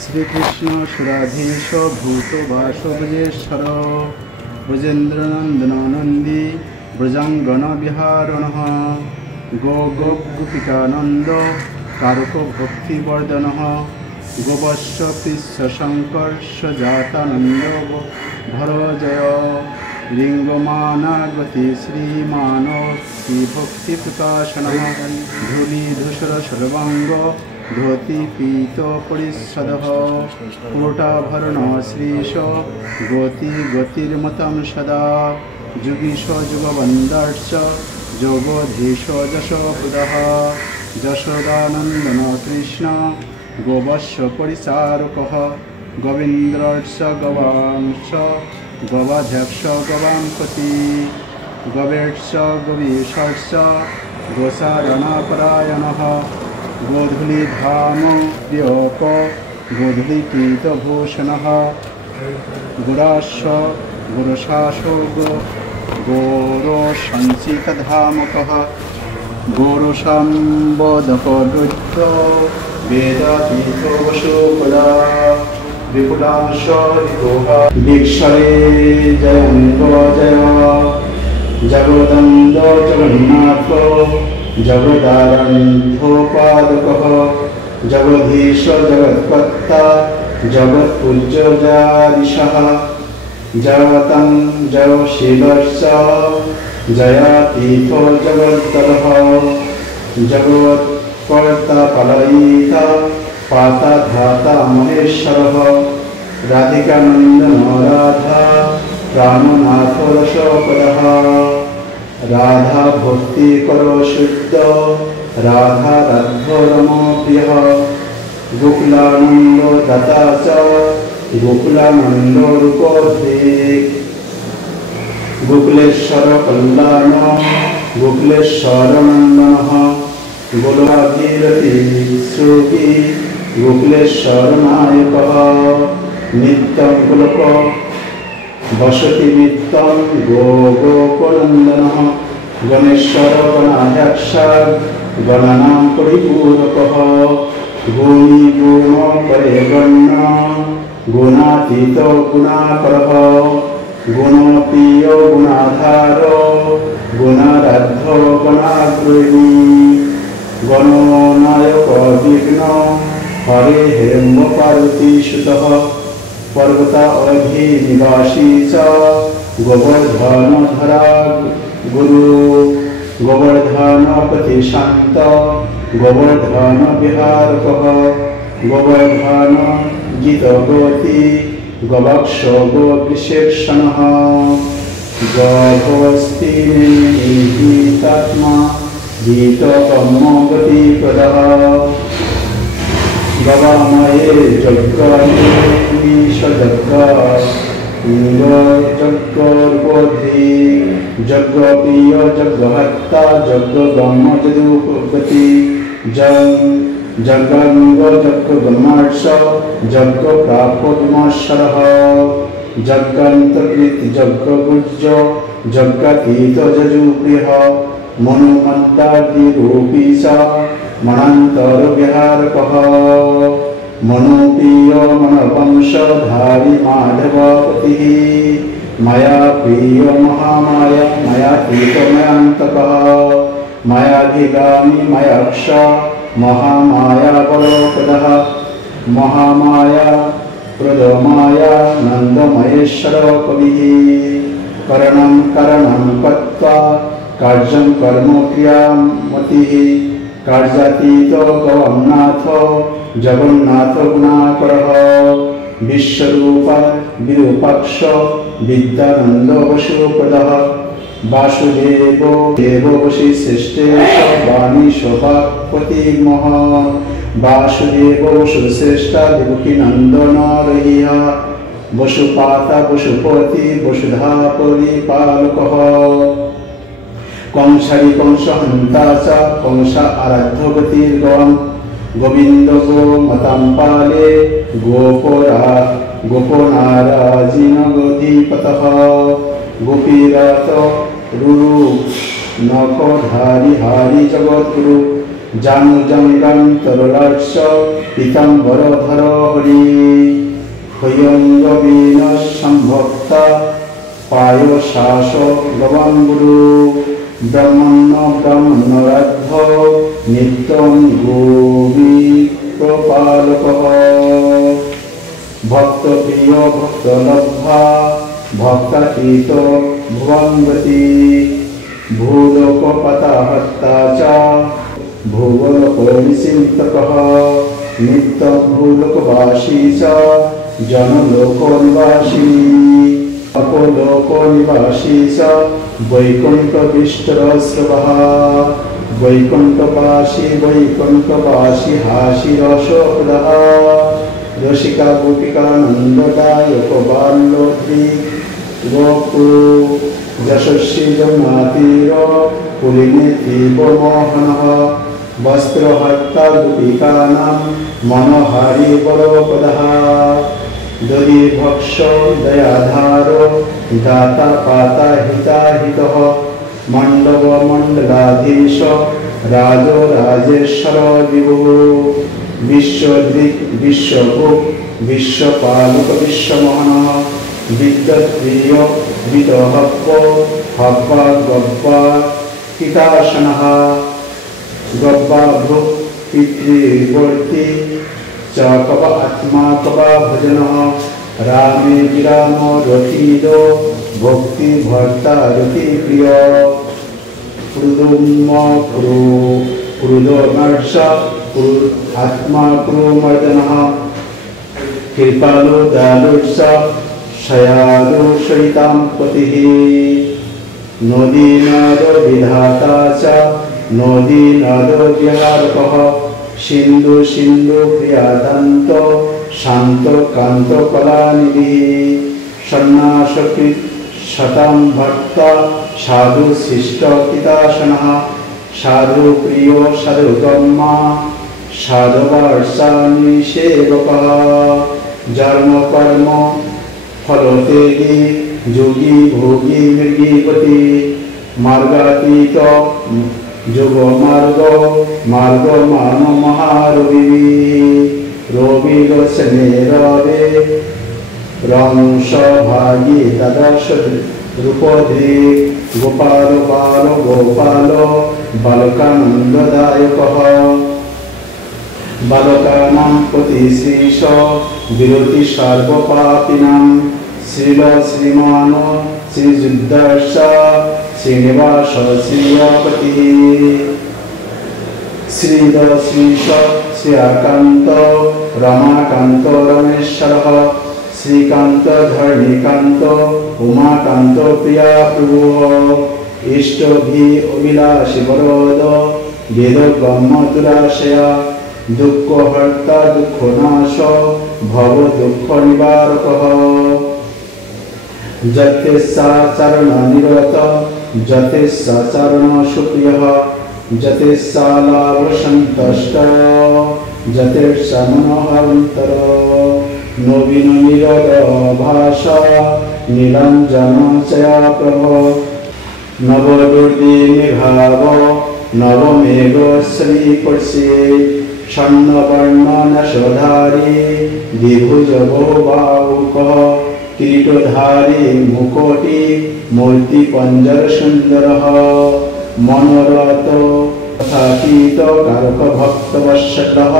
श्रीकृष्ण सुराधीश भूत वासवजेश्वर ब्रजेन्द्रनंदनानंदी ब्रजांगन विहारणः गो गोपिकानंद कारक भक्तिवर्धन गोवश्य पृष्ठ संकर्ष जातानंद भरजय लिंगमानागति श्रीमानो श्री भक्ति प्रकाशन धूलिधूसर सर्वांग धोती पीतो परिषदः पुटाभरण श्रीश गोति गतिर्मतं सदा जुगीश जुगवन्दार्च जोगोधीश जशोपुदः जशोदानन्दन कृष्ण गोवश्य परिचारकः गोविन्द्रर्च गवांश गवाध्यक्ष गवांपति गवेर्च गवीशर्च गोसारणपरायणः गोधूलिधाम व्योप गोधूलिकीतभूषणः गुराश गुरुशासो गोरोशंसितधामकः गोरुशम्बोधको वेदातीतो वशोपदा विपुलांश दीक्षरे जयन्तो जय जगोदन्द जगन्नाथ जगदारंधोपादकः जगदीश जगत्कर्ता जगत्पूज्य जादिशः जगतं जयशीलश्च जयातीतो जगद्गतः जगत्कर्ता फलयिता पाता धाता महेश्वरः राधिकानन्दन राधा प्राणनाथ रसोपदः राधा भक्ति करो शुद्ध राधा राधो रमो प्रियः गोकुलानंदो दाता च गोकुलानंदो रूपोद्वेग गोकुलेश्वर कल्याण गोकुलेश्वर नंदनः गोलोकाभिरति श्रुति गोकुलेश्वर नायकः नित्यं गोलोक वसति नित्यं गोकुलनंदनः गणेश्वर गणाध्यक्ष गणानां परिपूरकः गुणी गुणपरे गण्य गुणातीतो गुणाकरः गुणप्रियो गुणाधारो गुणाराध्यो गुणाग्रही गणनायक विघ्न हरे हेम पार्वती सुतः पर्वता अधिनिवासी च गोवर्धनधरा गुरु गोवर्धनपति शांत गोवर्धन विहारकः गोवर्धन गीतगोति गवक्ष गोविशेषणः गभस्ति गीतात्मा गीतकर्मगतिप्रदः गवामये जग्गीश जग्गर्बोधि जग्गप्रिय जग्गहत्ता जग्गगम जदुपति जग्गंग जग्गगमार्ष जग्गप्रापोदमाशरः जग्गन्तकृत जग्गगुज्ज जग्गतीत जजुप्रियः मनुमन्तादिरूपी च मनान्तरविहारकः मनोप्रिय मनवंशधारी माधवपतिः मया प्रिय महामाया मयातीत मयान्तकः मयाधिगामी मयाक्ष महामाया बलोपदः महामाया प्रदमाया नन्दमहेश्वर कविः करणं करणं पत्वा कार्यं कर्म क्रियामतिः कार्यातीतो गवन्नाथ जगन्नाथ गुणाकरः विश्वरूप विरूपाक्ष विद्यानंद वशुपदः वासुदेवो देवो वशिश्रेष्ठेश वाणी शोभापति मह वासुदेवो वसुश्रेष्ठा देवकीनंदन रहिया वसुपाता वसुपति वसुधा परिपालकः कंसारी कंसहंता च कंस आराध्यगतिर्गम गोविंद गो मतांपाले गोपनाराजिन गोधीपतः गोपीरथ रुरु नखधारी हारी जगद्गुरु জানুজঙ্গন্তরলাক্ষ পীতাম্বরধর হরি হয়ঙ্গবীন সম্ভক্তা পায়শাস গবাঙ্গুরু ব্রহ্মণ্য ব্রহ্মণ্যরাধ্য নিত্যং গোবী প্রপালক ভক্তপ্রিয় ভক্তলব্ধা ভক্তাতীত ভুবঙ্গতি ভূলোকপতাহর্তা চ ভুবলোকনিচিন্তকः নিত্যভূলোকবাসী চ জনলোকনিবাসী অপলোকনিবাসী চ বৈকুণ্ঠবিষ্টরশ্রবः বৈকুণ্ঠবাসী বৈকুণ্ঠবাসী হাসিরসহৃদः রসিকা গোপিকা নন্দদায়ক বাল্যদ্রি গোপু যশস্বী যমুনাতীর পুলিনেতীব মোহনः বস্ত্রহর্তা গোপিকানাং মনোহারি বরপদः দধিভক্ষ দয়াধার দাতা পাতা হিতাহিতः মণ্ডপ মণ্ডলাধীশ রাজো রাজেশ্বর বিভু বিশ্বদৃক বিশ্বভুক বিশ্বপালক বিশ্বমোহনः বিদ্যৎপ্রিয় বিদহব্য হব্বা গব্বা কীটাসনः গব্বা ভুক পিতৃবর্তী চ কব আত্মা কব ভজনः রামে বিরাম রথিদো ভক্তি ভর্তা রতি প্রিয় প্রুদুম্ম প্রু প্রুদোমর্ষ আত্মা প্রমর্দনः কৃপালো দালুষ শয়ালো শয়িতাম পতিঃ নদী নদ বিধাতা চ নদী নদ বিহারকः সিন্ধু সিন্ধু প্রিয়াদান্ত শান্ত কান্ত কলানিধিঃ সন্ন্যাসকৃত শতম ভক্ত সাধু শিষ্ট কীটাসনः সাধু প্রিয় সাধুগম্মা সাধুবর্ষাণি সেবকः জন্ম কর্ম ফলতেগি যোগী ভোগী মৃগীপতি মার্গাতীত যোগ মার্গ মার্গ মান মহারবি রবি রসনে রবে রংশ ভাগী তদর্শ রূপধি গোপাল বাল গোপাল বালকানন্দদায়কः বালকানাং পতি শ্রীশ বিরতি সর্বপাপিনাং শ্রীল শ্রীমান শ্রীযুদ্ধর্ষ শ্রীনিবাস শ্রীয়পতিঃ শ্রীদ শ্রীশ শ্রীকান্ত রমাকান্ত রমেশ্বরः শ্রীকান্ত ধরণীকান্ত উমাকান্ত প্রিয়া প্রভুঃ ইষ্টভি অভিলাষী বরদ বেদব্রহ্ম দুরাশয়া দুঃখহর্তা দুঃখনাশ ভব দুঃখ নিবারকः যতেচ্ছাচরণ নিরত যতেচ্ছাচরণ সুপ্রিয়ः যতেচ্ছালাভ সন্তুষ্ট যতেচ্ছা মনোহরন্তর নবীন নিরদ ভাষা নীলাঞ্জন চয়া প্রভ নবদুর্দি নিভাব নবমেঘ শ্রীপর্ষে স্বর্ণবর্ণ নশধারী দ্বিভুজ বহুবাহুকः কিরীটধারী মুকুটি মূর্তি পঞ্জর সুন্দরः মনোরথ তথাতীত কারক ভক্ত বৎসলः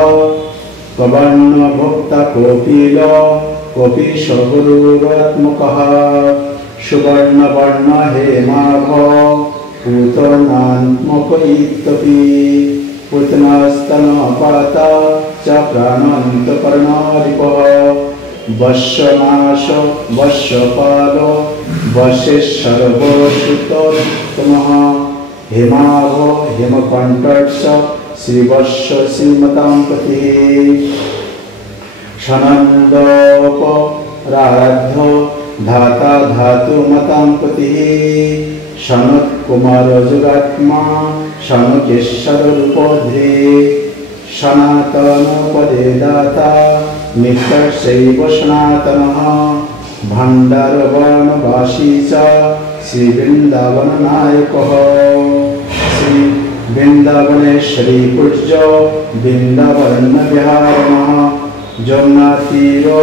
কবর্ণ ভোক্তা কপিল কপিশ গুরুরাত্মকः সুবর্ণবর্ণ হেমাভ पूतनात्मक इत्यपि पूतनास्तनपाता च प्राणान्तपर्णारिपः वश्यनाश वश्यपाल वशेश्वरवसुतोत्तमः हेमाभ हेमकण्ठश्च श्रीवश्य श्रीमतां पतिः क्षणन्दोपराराध्य धाता धातुमतां पतिः सनत कुमार जुगात्मा सनकेश्वर रूपोधे सनातन पदे दाता नित्यशैव सनातनः भण्डारवनवासी च श्री वृन्दावन नायकः श्री वृंदावनेश्वरी पूज्य वृंदावन विहारिणः जमुना तीरो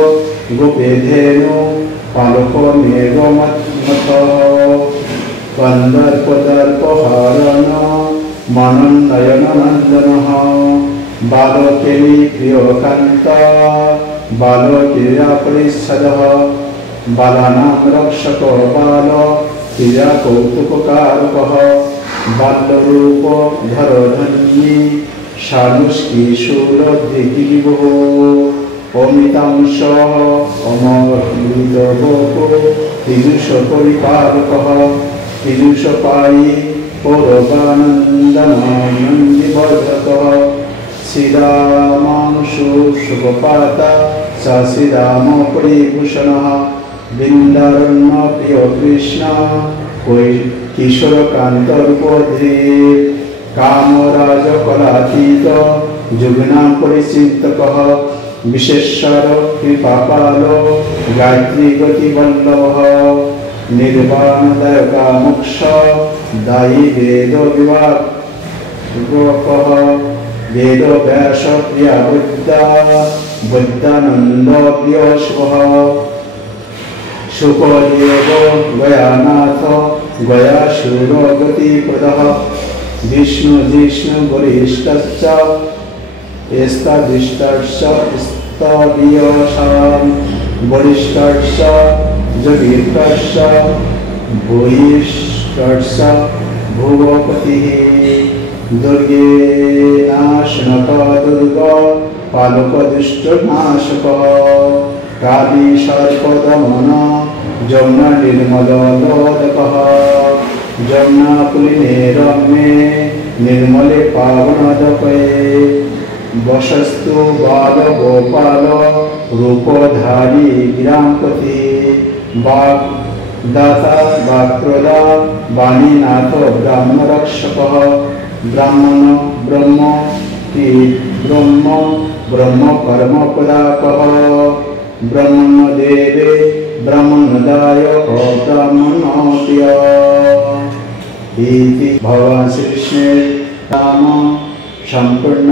गोपेधेनु पालको मेघो मथः कंदर्पदर्पहारण मनोन्नयन नंदनः बालकेली प्रियकांता बालक्रीड़ा परिषदः बालानां रक्षको बाल क्रीड़ा कौतुककारकः बाल्यरूप धरधन्यी शानुष्कीशूलधिगिरिभो अमितांशः अमृतगोपो पीयूषपरिपालकः पीयूषपायी पौरवानन्दनन्दिवर्धकः श्रीरामांशु शुभपाता स श्रीरामपरिभूषणः वृन्दारण्य प्रिय कृष्ण किशोरकान्तरूपोधे कामराजकलातीत जुग्नां परिचिन्तकः विशेषर कृपापालो गायत्री गतिवल्लभः निर्वाणदायका मोक्ष दायी वेद विवाहकः वेद व्यास प्रिया बुद्धा बुद्धानंद प्रिय शुभः शुकदेव गयानाथ गयाशूर गतिप्रदः विष्णु जिष्णु वरिष्ठश्च एस्तादिष्टश्च स्तवीयशां वरिष्ठश्च जगीर्षश्च भूयिष्ठश्च भुवपतिः दुर्गे नाशनकः दुर्गा पालकदुष्टनाशकः काली सर्पदमन जमुना निर्मलोदकः जमुनापुलिने रम्ये निर्मले पावनोदके वशस्तु बालगोपाल रूपधारी गिरांपति वाग्दाता वाक्प्रदा वाणीनाथ ब्रह्मरक्षकः ब्राह्मण ब्रह्म ब्रह्म ब्रह्म कर्मपदाकः ब्रह्मदेवे ब्रह्मदायक ब्रह्मणोऽप्य इति भगवान् श्रीकृष्णे नाम संपूर्ण